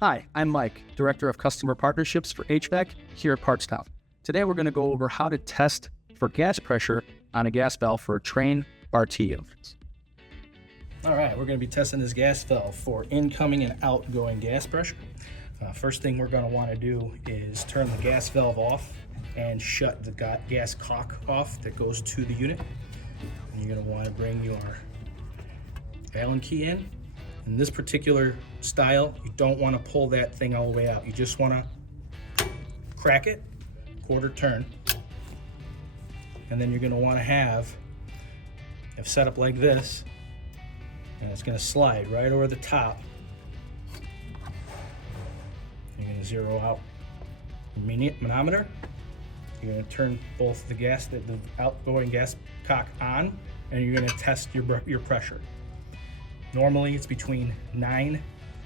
Hi, I'm Mike, Director of Customer Partnerships for HVAC here at PartsTown. Today we're going to go over how to test for gas pressure on a gas valve for a Trane RT unit. All right, we're going to be testing this gas valve for incoming and outgoing gas pressure. First thing we're going to want to do is turn the gas valve off and shut the gas cock off that goes to the unit. And you're going to want to bring your Allen key in. In this particular style, you don't want to pull that thing all the way out. You just want to crack it, quarter turn, and then you're going to want to have it set up like this, and it's going to slide right over the top. You're going to zero out the manometer. You're going to turn both the outgoing gas cock on, and you're going to test your pressure. Normally it's between 9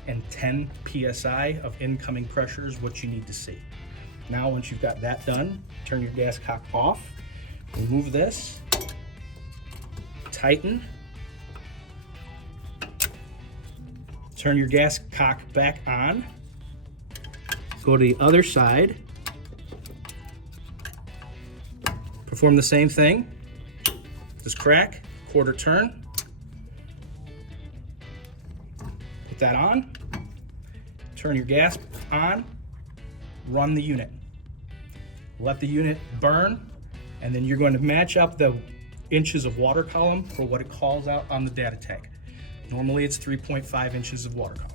and 10 psi of incoming pressure is what you need to see. Now once you've got that done, turn your gas cock off, remove this, tighten, turn your gas cock back on, go to the other side, perform the same thing, just crack, quarter turn, put that on, turn your gas on, run the unit. Let the unit burn, and then you're going to match up the inches of water column for what it calls out on the data tag. Normally it's 3.5 inches of water column.